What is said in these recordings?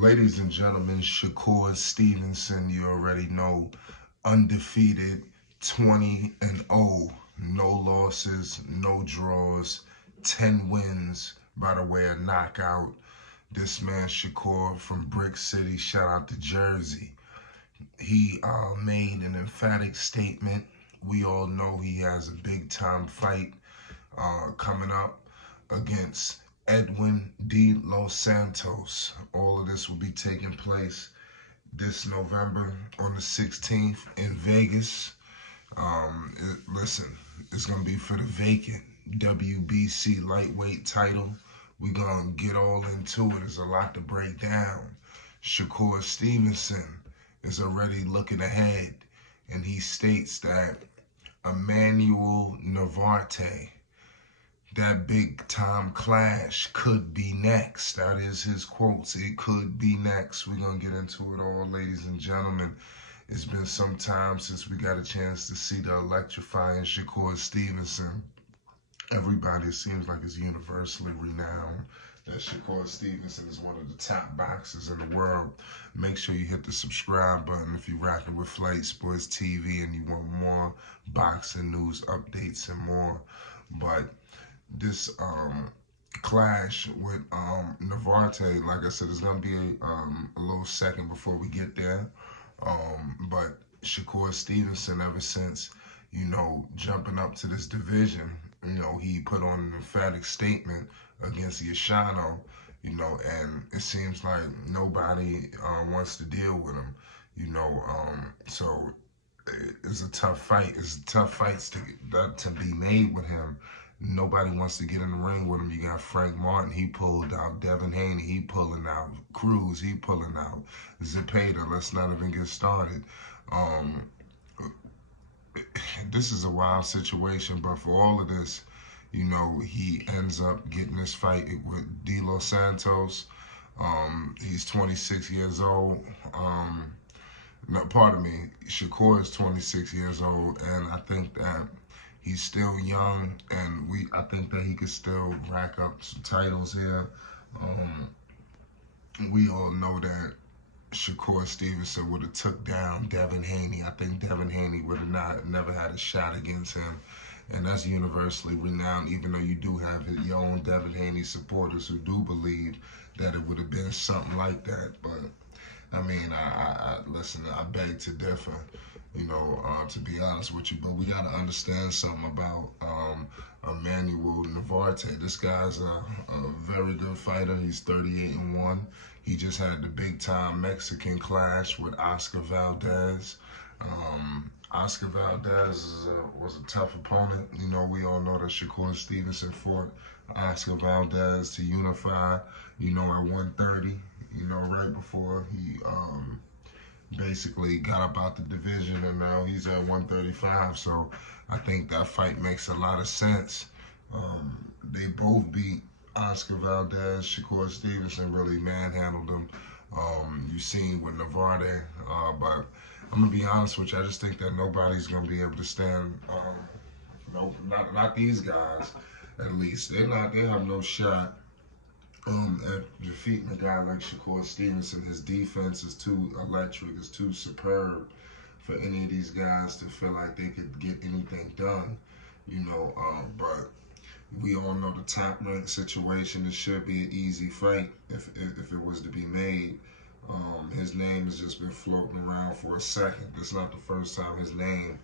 Ladies and gentlemen, Shakur Stevenson, you already know, undefeated, 20-0, no losses, no draws, 10 wins by the way of knockout. This man Shakur from Brick City, shout out to Jersey. He made an emphatic statement. We all know he has a big time fight coming up against Edwin de Los Santos. All of this will be taking place this November on the 16th in Vegas. Listen, it's going to be for the vacant WBC lightweight title. We're going to get all into it. There's a lot to break down. Shakur Stevenson is already looking ahead, and he states that Emanuel Navarrete, that big time clash, could be next. That is his quotes. It could be next. We're going to get into it all, ladies and gentlemen. It's been some time since we got a chance to see the electrifying Shakur Stevenson. Everybody seems like it's universally renowned that Shakur Stevenson is one of the top boxers in the world. Make sure you hit the subscribe button if you're rocking with Flight Sports TV and you want more boxing news, updates, and more. But this clash with Navarrete, like I said, it's going to be a little second before we get there. But Shakur Stevenson, ever since, jumping up to this division, he put on an emphatic statement against Yashano, and it seems like nobody wants to deal with him, so it's a tough fight. It's tough fights to be made with him. Nobody wants to get in the ring with him. You got Frank Martin, he pulled out. Devin Haney, he pulling out. Cruz, he pulling out. Zepeda, let's not even get started. This is a wild situation, but for all of this, he ends up getting this fight with De Los Santos. He's 26 years old. No, pardon me, Shakur is 26 years old, and I think that he's still young, and I think that he could still rack up some titles here. We all know that Shakur Stevenson would have took down Devin Haney. I think Devin Haney would have never had a shot against him. And that's universally renowned, even though you do have your own Devin Haney supporters who do believe that it would have been something like that. But, I mean, listen, I beg to differ, to be honest with you. But we got to understand something about Emanuel Navarrete. This guy's a very good fighter. He's 38-1. He just had the big-time Mexican clash with Oscar Valdez. Oscar Valdez was a tough opponent. We all know that Shakur Stevenson fought Oscar Valdez to unify, at 130, right before he basically got up out the division, and now he's at 135. So I think that fight makes a lot of sense. They both beat Oscar Valdez. Shakur Stevenson really manhandled him. You've seen with Navarrete, but I'm gonna be honest with you. I just think that nobody's gonna be able to stand. Not these guys. At least they have no shot at defeating a guy like Shakur Stevenson. His defense is too electric. It's too superb for any of these guys to feel like they could get anything done. But we all know the top rank situation. It should be an easy fight if it was to be made. His name has just been floating around for a second. It's not the first time his name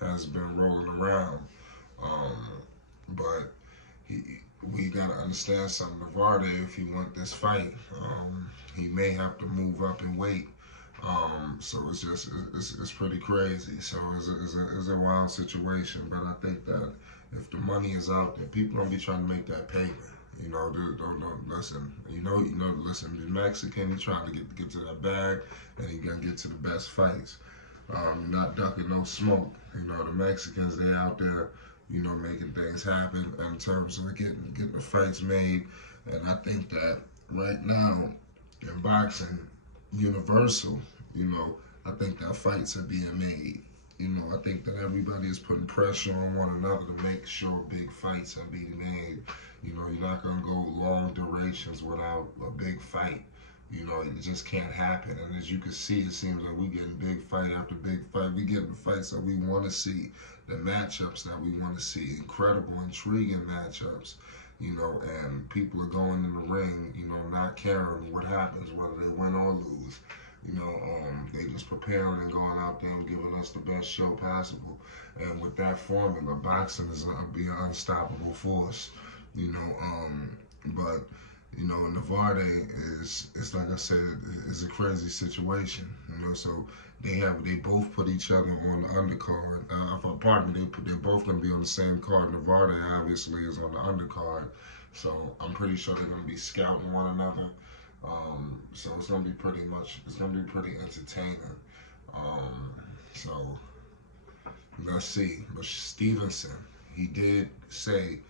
has been rolling around. But we got to understand something. Navarrete, if he wants this fight, he may have to move up in weight. So it's pretty crazy. So it's a wild situation. But I think that if the money is out there, people don't be trying to make that paper. Don't listen. Listen. The Mexican, he trying to get to that bag, and he gonna get to the best fights. Not ducking no smoke. The Mexicans, they out there, making things happen in terms of getting the fights made. And I think that right now in boxing, universal, I think that fights are being made. I think that everybody is putting pressure on one another to make sure big fights are being made. You're not going to go long durations without a big fight. You know, it just can't happen. And as you can see, it seems like we getting big fight after big fight. We getting the fights that we want to see, the matchups that we want to see, incredible, intriguing matchups. You know, and people are going in the ring, you know, not caring what happens, whether they win or lose. You know, they just preparing and going out there and giving us the best show possible. And with that formula, boxing is be an unstoppable force. You know, but you know, Navarrete is like I said, is a crazy situation. You know, so they both put each other on the undercard. Pardon me, they're both going to be on the same card. Navarrete obviously is on the undercard, so I'm pretty sure they're going to be scouting one another. So it's going to be pretty entertaining. So let's see. But Stevenson, he did say,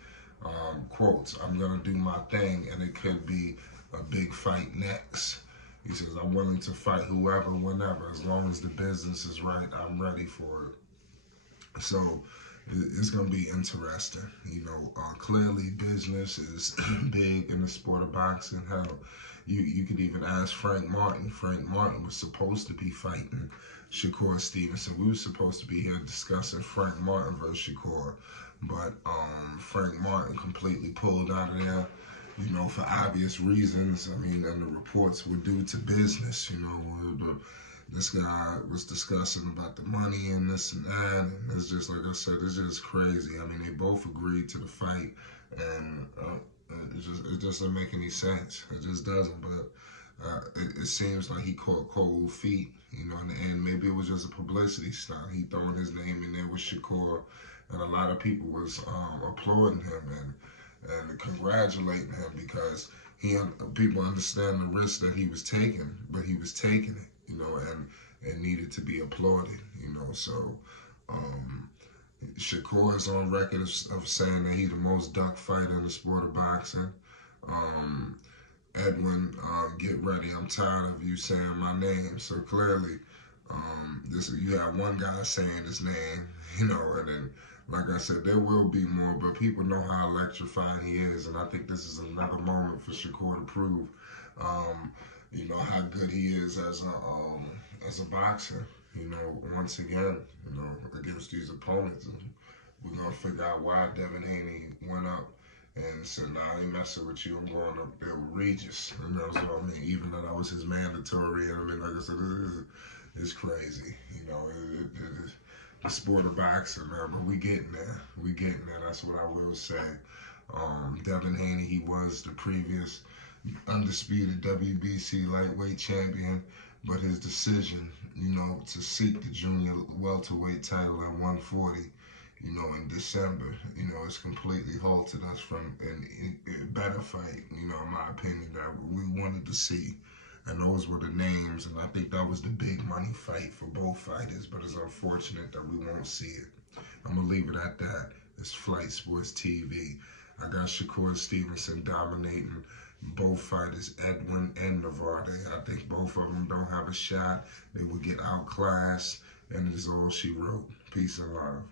quotes, "I'm going to do my thing, and it could be a big fight next." He says, "I'm willing to fight whoever, whenever, as long as the business is right, I'm ready for it." So it's going to be interesting. You know, clearly business is big in the sport of boxing. Hell, you could even ask Frank Martin. Frank Martin was supposed to be fighting Shakur Stevenson. We were supposed to be here discussing Frank Martin versus Shakur, but Frank Martin completely pulled out of there. You know, for obvious reasons. I mean, and the reports were due to business. You know, this guy was discussing about the money and this and that, and it's just like I said, it's just crazy. I mean, they both agreed to the fight, and it just doesn't make any sense. It just doesn't. But it seems like he caught cold feet. You know, in the end, maybe it was just a publicity stunt. He throwing his name in there with Shakur, and a lot of people was applauding him and congratulating him because people understand the risk that he was taking, but he was taking it. You know, and it needed to be applauded, you know. So Shakur is on record of saying that he's the most duck fighter in the sport of boxing. Edwin, get ready. I'm tired of you saying my name. So clearly, you have one guy saying his name, you know, and then, like I said, there will be more, but people know how electrifying he is, and I think this is another moment for Shakur to prove, you know, how good he is as a boxer. You know, once again, you know, against these opponents, and we're gonna figure out why Devin Haney went up and said, "Nah, I ain't messing with you. I'm going up there with Regis." And that's what I mean. Even though that was his mandatory, and I mean, like I said, it's crazy. You know, the sport of boxing, man. But we getting there. We getting there. That's what I will say. Devin Haney, he was the previous undisputed WBC lightweight champion, but his decision, you know, to seek the junior welterweight title at 140, you know, in December, you know, it's completely halted us from a better fight, you know, in my opinion, that we wanted to see. And those were the names, and I think that was the big money fight for both fighters, but it's unfortunate that we won't see it. I'm going to leave it at that. It's Flight Sports TV. I got Shakur Stevenson dominating both fighters, Edwin and Navarrete. I think both of them don't have a shot. They will get outclassed, and it is all she wrote. Peace and love.